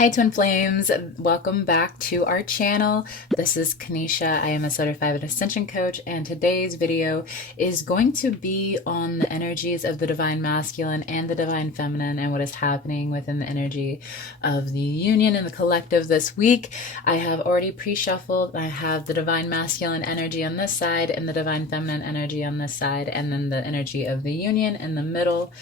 Hi Twin Flames, welcome back to our channel. This is Kanisha. I am a certified Ascension coach, and today's video is going to be on the energies of the Divine Masculine and the Divine Feminine and what is happening within the energy of the union and the collective this week. I have already pre-shuffled. I have the Divine Masculine energy on this side and the Divine Feminine energy on this side, and then the energy of the union in the middle.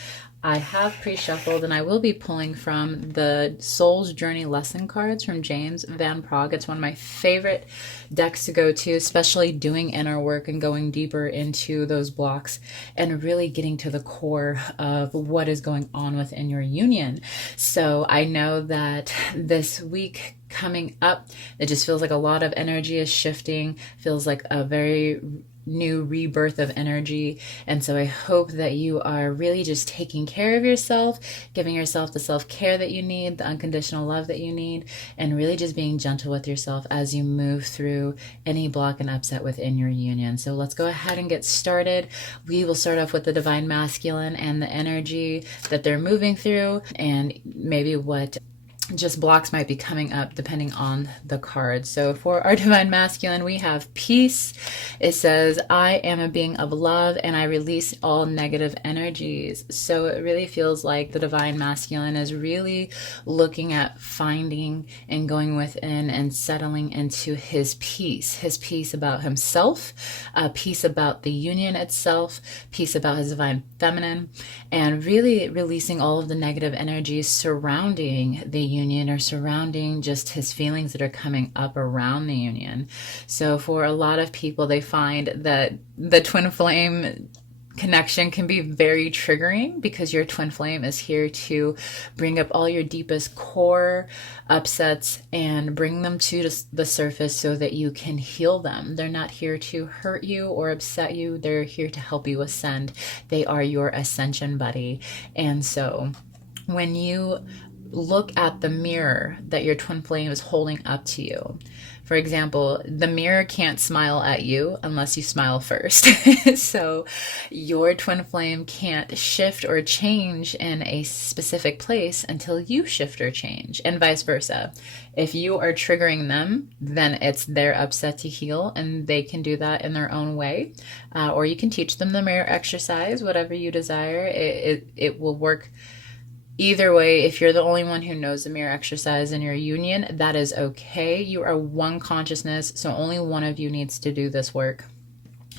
I have pre-shuffled, and I will be pulling from the Soul's Journey lesson cards from James Van Praagh. It's one of my favorite decks to go to, especially doing inner work and going deeper into those blocks and really getting to the core of what is going on within your union. So I know that this week coming up, it just feels like a lot of energy is shifting, feels like a very new rebirth of energy. And so I hope that you are really just taking care of yourself, giving yourself the self-care that you need, the unconditional love that you need, and really just being gentle with yourself as you move through any block and upset within your union. So let's go ahead and get started. We will start off with the Divine Masculine and the energy that they're moving through, and maybe what just blocks might be coming up depending on the card. So for our Divine Masculine, we have peace. It says, I am a being of love and I release all negative energies. So it really feels like the Divine Masculine is really looking at finding and going within and settling into his peace about himself, peace about the union itself, peace about his Divine Feminine, and really releasing all of the negative energies surrounding the union or surrounding just his feelings that are coming up around the union. So for a lot of people, they find that the twin flame connection can be very triggering because your twin flame is here to bring up all your deepest core upsets and bring them to the surface so that you can heal them. They're not here to hurt you or upset you. They're here to help you ascend. They are your ascension buddy. And so when you look at the mirror that your twin flame is holding up to you. For example, the mirror can't smile at you unless you smile first. So your twin flame can't shift or change in a specific place until you shift or change, and vice versa. If you are triggering them, then it's their upset to heal, and they can do that in their own way. Or you can teach them the mirror exercise, whatever you desire. It will work either way. If you're the only one who knows the mirror exercise in your union, that is okay. You are one consciousness, so only one of you needs to do this work.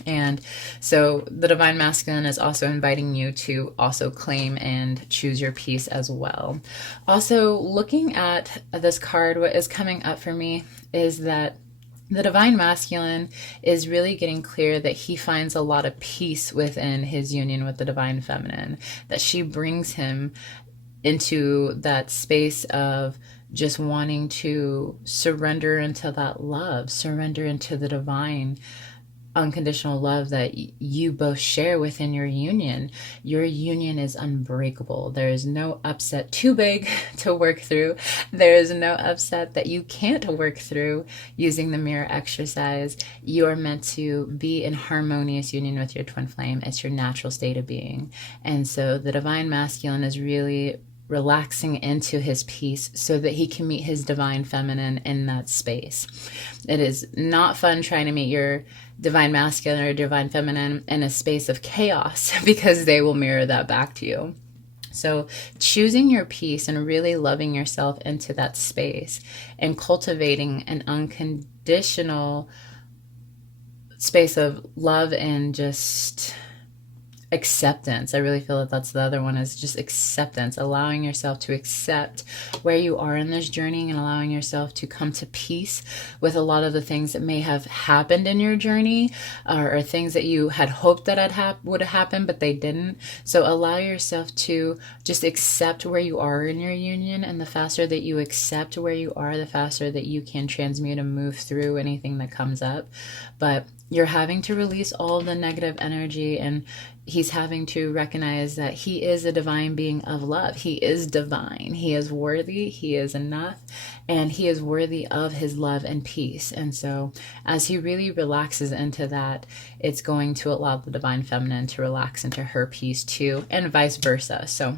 And so the Divine Masculine is also inviting you to also claim and choose your peace as well. Also, looking at this card, what is coming up for me is that the Divine Masculine is really getting clear that he finds a lot of peace within his union with the Divine Feminine, that she brings him into that space of just wanting to surrender into that love, surrender into the divine unconditional love that you both share within your union. Your union is unbreakable. There is no upset too big to work through. There is no upset that you can't work through using the mirror exercise. You are meant to be in harmonious union with your twin flame. It's your natural state of being. And so the Divine Masculine is really relaxing into his peace so that he can meet his Divine Feminine in that space. It is not fun trying to meet your Divine Masculine or Divine Feminine in a space of chaos because they will mirror that back to you. So choosing your peace and really loving yourself into that space and cultivating an unconditional space of love and just acceptance. I really feel that that's the other one, is just acceptance, allowing yourself to accept where you are in this journey and allowing yourself to come to peace with a lot of the things that may have happened in your journey, or things that you had hoped that would have happened, but they didn't. So allow yourself to just accept where you are in your union, and the faster that you accept where you are, the faster that you can transmute and move through anything that comes up. But you're having to release all the negative energy, and he's having to recognize that he is a divine being of love. He is divine. He is worthy. He is enough, and he is worthy of his love and peace. And so as he really relaxes into that, it's going to allow the Divine Feminine to relax into her peace too, and vice versa. So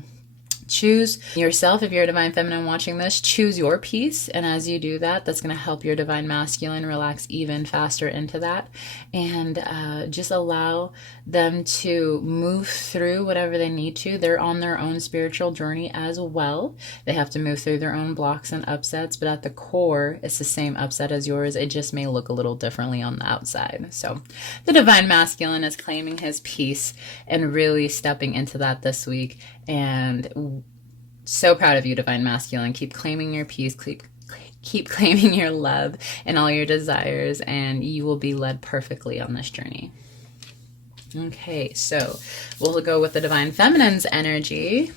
choose yourself. If you're a divine feminine watching this, choose your peace. And as you do that, that's going to help your divine masculine relax even faster into that. And just allow them to move through whatever they need to. They're on their own spiritual journey as well. They have to move through their own blocks and upsets, but at the core, it's the same upset as yours. It just may look a little differently on the outside. So the divine masculine is claiming his peace and really stepping into that this week. And so proud of you, divine masculine. Keep claiming your peace, keep claiming your love and all your desires, and you will be led perfectly on this journey. Okay, so we'll go with the divine feminine's energy,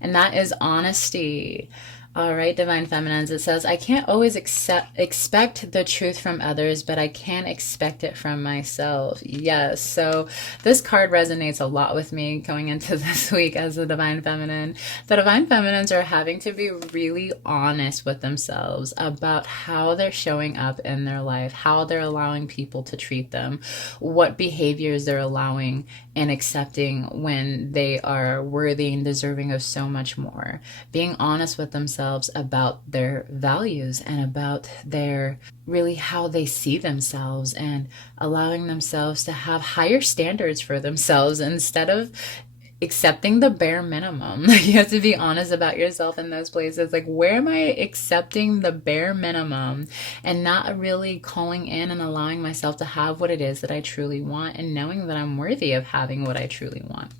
and that is honesty. All right, divine feminines, it says, I can't always expect the truth from others, but I can expect it from myself. Yes, so this card resonates a lot with me going into this week as a divine feminine. The divine feminines are having to be really honest with themselves about how they're showing up in their life, how they're allowing people to treat them, what behaviors they're allowing and accepting when they are worthy and deserving of so much more. Being honest with themselves about their values and about their really how they see themselves, and allowing themselves to have higher standards for themselves instead of accepting the bare minimum. You have to be honest about yourself in those places. Like, where am I accepting the bare minimum and not really calling in and allowing myself to have what it is that I truly want, and knowing that I'm worthy of having what I truly want.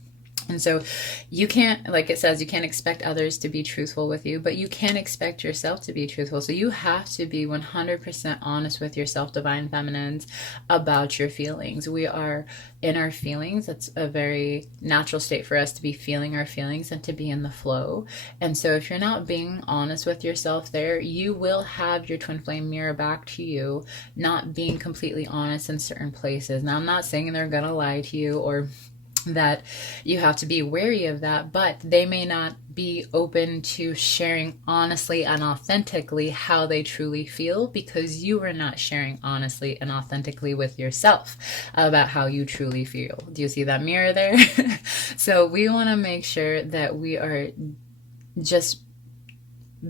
And so you can't, like it says, you can't expect others to be truthful with you, but you can expect yourself to be truthful. So you have to be 100% honest with yourself, divine feminines, about your feelings. We are in our feelings. That's a very natural state for us to be feeling our feelings and to be in the flow. And so if you're not being honest with yourself there, you will have your twin flame mirror back to you, not being completely honest in certain places. Now, I'm not saying they're going to lie to you or that you have to be wary of that, but they may not be open to sharing honestly and authentically how they truly feel, because you are not sharing honestly and authentically with yourself about how you truly feel. Do you see that mirror there? So we want to make sure that we are just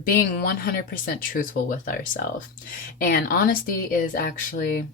being 100% truthful with ourselves. And honesty is actually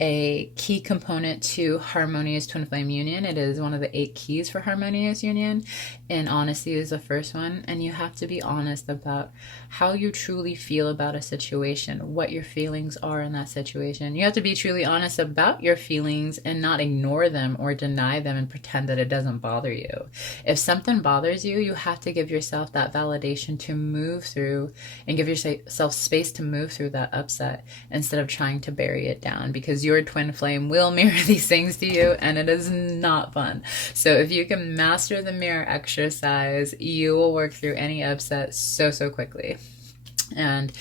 a key component to Harmonious Twin Flame Union. It is one of the 8 keys for Harmonious Union, and honesty is the first one. And you have to be honest about how you truly feel about a situation, what your feelings are in that situation. You have to be truly honest about your feelings and not ignore them or deny them and pretend that it doesn't bother you. If something bothers you, you have to give yourself that validation to move through and give yourself space to move through that upset instead of trying to bury it down, because your twin flame will mirror these things to you, and it is not fun. So if you can master the mirror exercise, you will work through any upset so quickly. And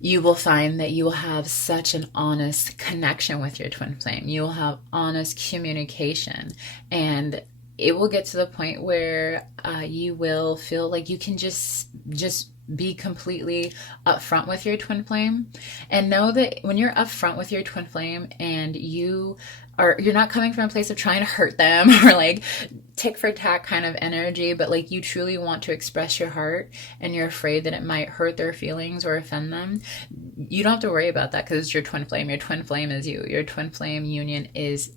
you will find that you will have such an honest connection with your twin flame. You will have honest communication, and it will get to the point where you will feel like you can just be completely upfront with your twin flame, and know that when you're upfront with your twin flame and you're not coming from a place of trying to hurt them or like tick for tack kind of energy, but like you truly want to express your heart and you're afraid that it might hurt their feelings or offend them, you don't have to worry about that, because it's your twin flame. Your twin flame is you. Your twin flame union is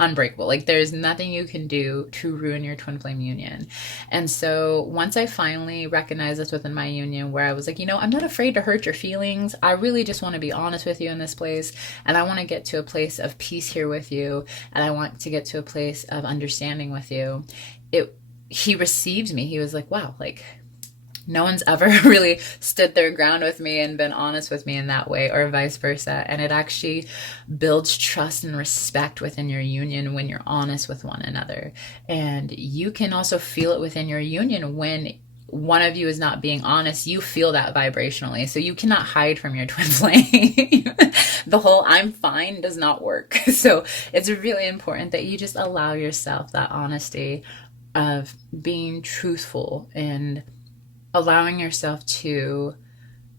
unbreakable. Like, there's nothing you can do to ruin your twin flame union. And so once I finally recognized this within my union, where I was like, I'm not afraid to hurt your feelings. I really just want to be honest with you in this place, and I want to get to a place of peace here with you, and I want to get to a place of understanding with you. He received me. He was like, wow, like, no one's ever really stood their ground with me and been honest with me in that way, or vice versa. And it actually builds trust and respect within your union when you're honest with one another. And you can also feel it within your union when one of you is not being honest. You feel that vibrationally. So you cannot hide from your twin flame. The whole I'm fine does not work. So it's really important that you just allow yourself that honesty of being truthful and allowing yourself to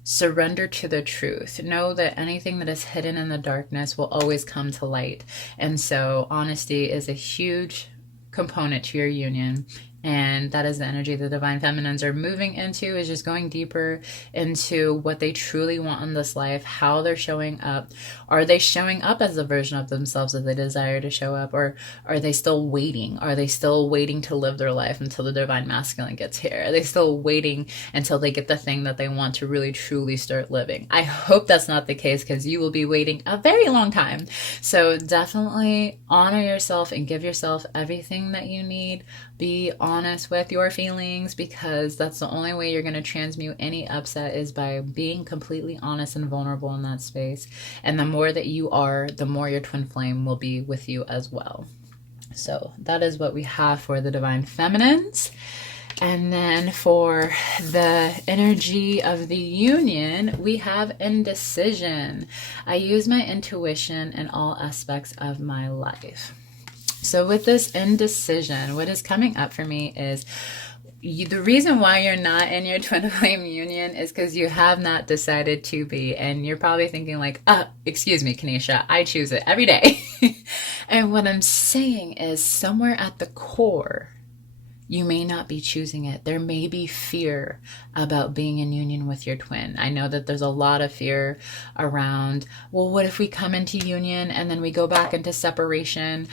surrender to the truth. Know that anything that is hidden in the darkness will always come to light. And so honesty is a huge component to your union. And that is the energy the divine feminines are moving into, is just going deeper into what they truly want in this life, how they're showing up. Are they showing up as the version of themselves that they desire to show up? Or are they still waiting? Are they still waiting to live their life until the divine masculine gets here? Are they still waiting until they get the thing that they want to really truly start living? I hope that's not the case, because you will be waiting a very long time. So definitely honor yourself and give yourself everything that you need. Be honest with your feelings, because that's the only way you're going to transmute any upset, is by being completely honest and vulnerable in that space. And the more that you are, the more your twin flame will be with you as well. So that is what we have for the divine feminines. And then for the energy of the union, we have indecision. I use my intuition in all aspects of my life. So with this indecision, what is coming up for me is the reason why you're not in your twin flame union is because you have not decided to be. And you're probably thinking like, excuse me, Kanisha, I choose it every day. And what I'm saying is, somewhere at the core, you may not be choosing it. There may be fear about being in union with your twin. I know that there's a lot of fear around, well, what if we come into union and then we go back into separation?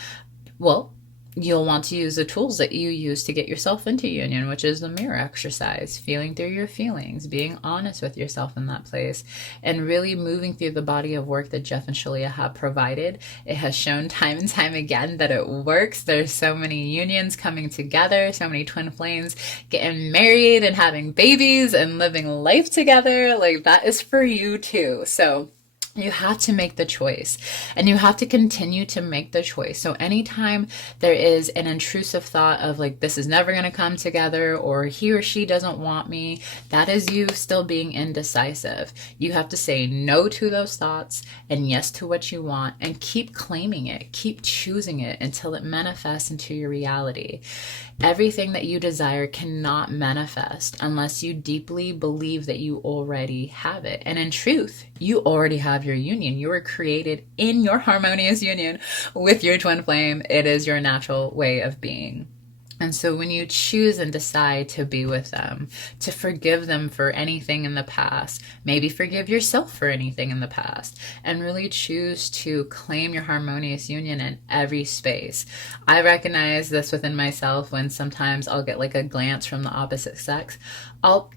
Well, you'll want to use the tools that you use to get yourself into union, which is the mirror exercise, feeling through your feelings, being honest with yourself in that place, and really moving through the body of work that Jeff and Shalia have provided. It has shown time and time again that it works. There's so many unions coming together, so many twin flames getting married and having babies and living life together. Like, that is for you too. So you have to make the choice, and you have to continue to make the choice. So anytime there is an intrusive thought of like, this is never going to come together, or he or she doesn't want me, that is you still being indecisive. You have to say no to those thoughts and yes to what you want, and keep claiming it, keep choosing it until it manifests into your reality. Everything that you desire cannot manifest unless you deeply believe that you already have it. And in truth, you already have your union. You were created in your harmonious union with your twin flame. It is your natural way of being. And so when you choose and decide to be with them, to forgive them for anything in the past, maybe forgive yourself for anything in the past, and really choose to claim your harmonious union in every space. I recognize this within myself when sometimes I'll get like a glance from the opposite sex. I'll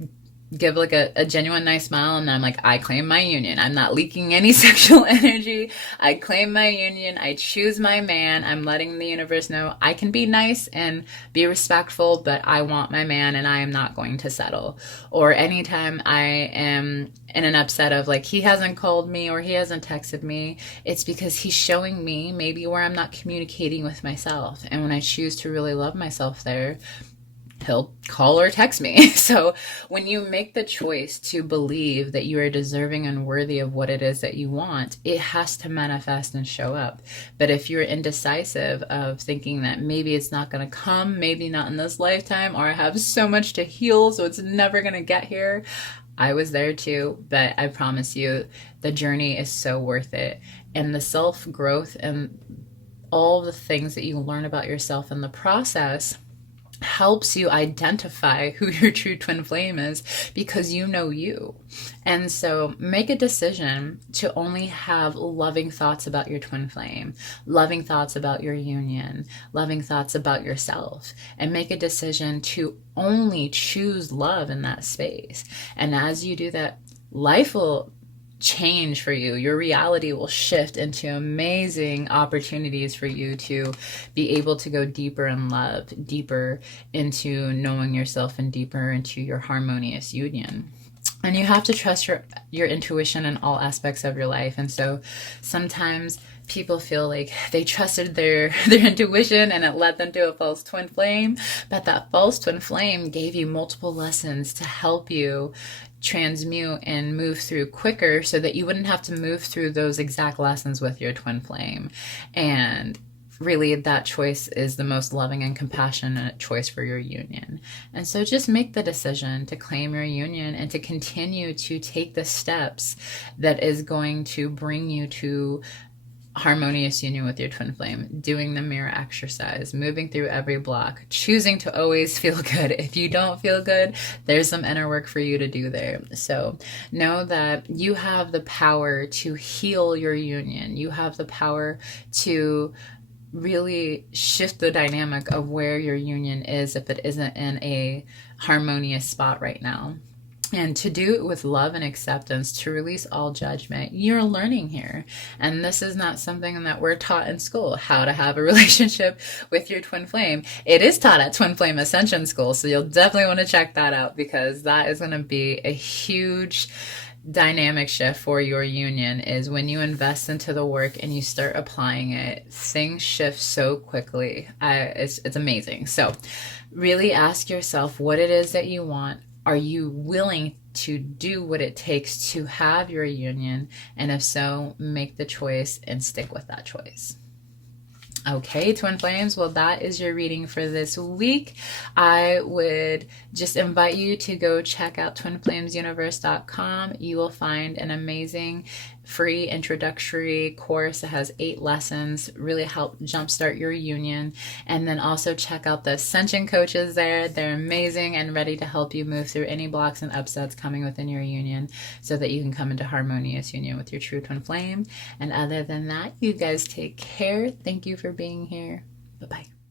give like a genuine nice smile, and then I'm like, I claim my union. I'm not leaking any sexual energy. I claim my union. I choose my man. I'm letting the universe know I can be nice and be respectful, but I want my man and I am not going to settle. Or anytime I am in an upset of like, he hasn't called me or he hasn't texted me, it's because he's showing me maybe where I'm not communicating with myself. And when I choose to really love myself there, he'll call or text me. So when you make the choice to believe that you are deserving and worthy of what it is that you want, it has to manifest and show up. But if you're indecisive of thinking that maybe it's not going to come, maybe not in this lifetime, or I have so much to heal, so it's never going to get here. I was there too, but I promise you the journey is so worth it. And the self-growth and all the things that you learn about yourself in the process helps you identify who your true twin flame is, because you know you. And so make a decision to only have loving thoughts about your twin flame, loving thoughts about your union, loving thoughts about yourself, and make a decision to only choose love in that space. And as you do that, life will change for you. Your reality will shift into amazing opportunities for you to be able to go deeper in love, deeper into knowing yourself, and deeper into your harmonious union. And you have to trust your intuition in all aspects of your life. And so sometimes people feel like they trusted their intuition and it led them to a false twin flame, but that false twin flame gave you multiple lessons to help you transmute and move through quicker, so that you wouldn't have to move through those exact lessons with your twin flame. And really, that choice is the most loving and compassionate choice for your union. And so just make the decision to claim your union and to continue to take the steps that is going to bring you to harmonious union with your twin flame, doing the mirror exercise, moving through every block, choosing to always feel good. If you don't feel good, there's some inner work for you to do there. So know that you have the power to heal your union. You have the power to really shift the dynamic of where your union is if it isn't in a harmonious spot right now. And to do it with love and acceptance, to release all judgment. You're learning here. And this is not something that we're taught in school, how to have a relationship with your twin flame. It is taught at Twin Flame Ascension School, so you'll definitely want to check that out, because that is going to be a huge dynamic shift for your union. Is when you invest into the work and you start applying it, things shift so quickly. It's amazing. So really ask yourself what it is that you want. Are you willing to do what it takes to have your union? And if so, make the choice and stick with that choice. Okay, twin flames, well, that is your reading for this week. I would just invite you to go check out twinflamesuniverse.com. You will find an amazing free introductory course that has 8 lessons, really help jumpstart your union. And then also check out the Ascension coaches there. They're amazing and ready to help you move through any blocks and upsets coming within your union so that you can come into harmonious union with your true twin flame. And other than that, you guys take care. Thank you for being here. Bye-bye.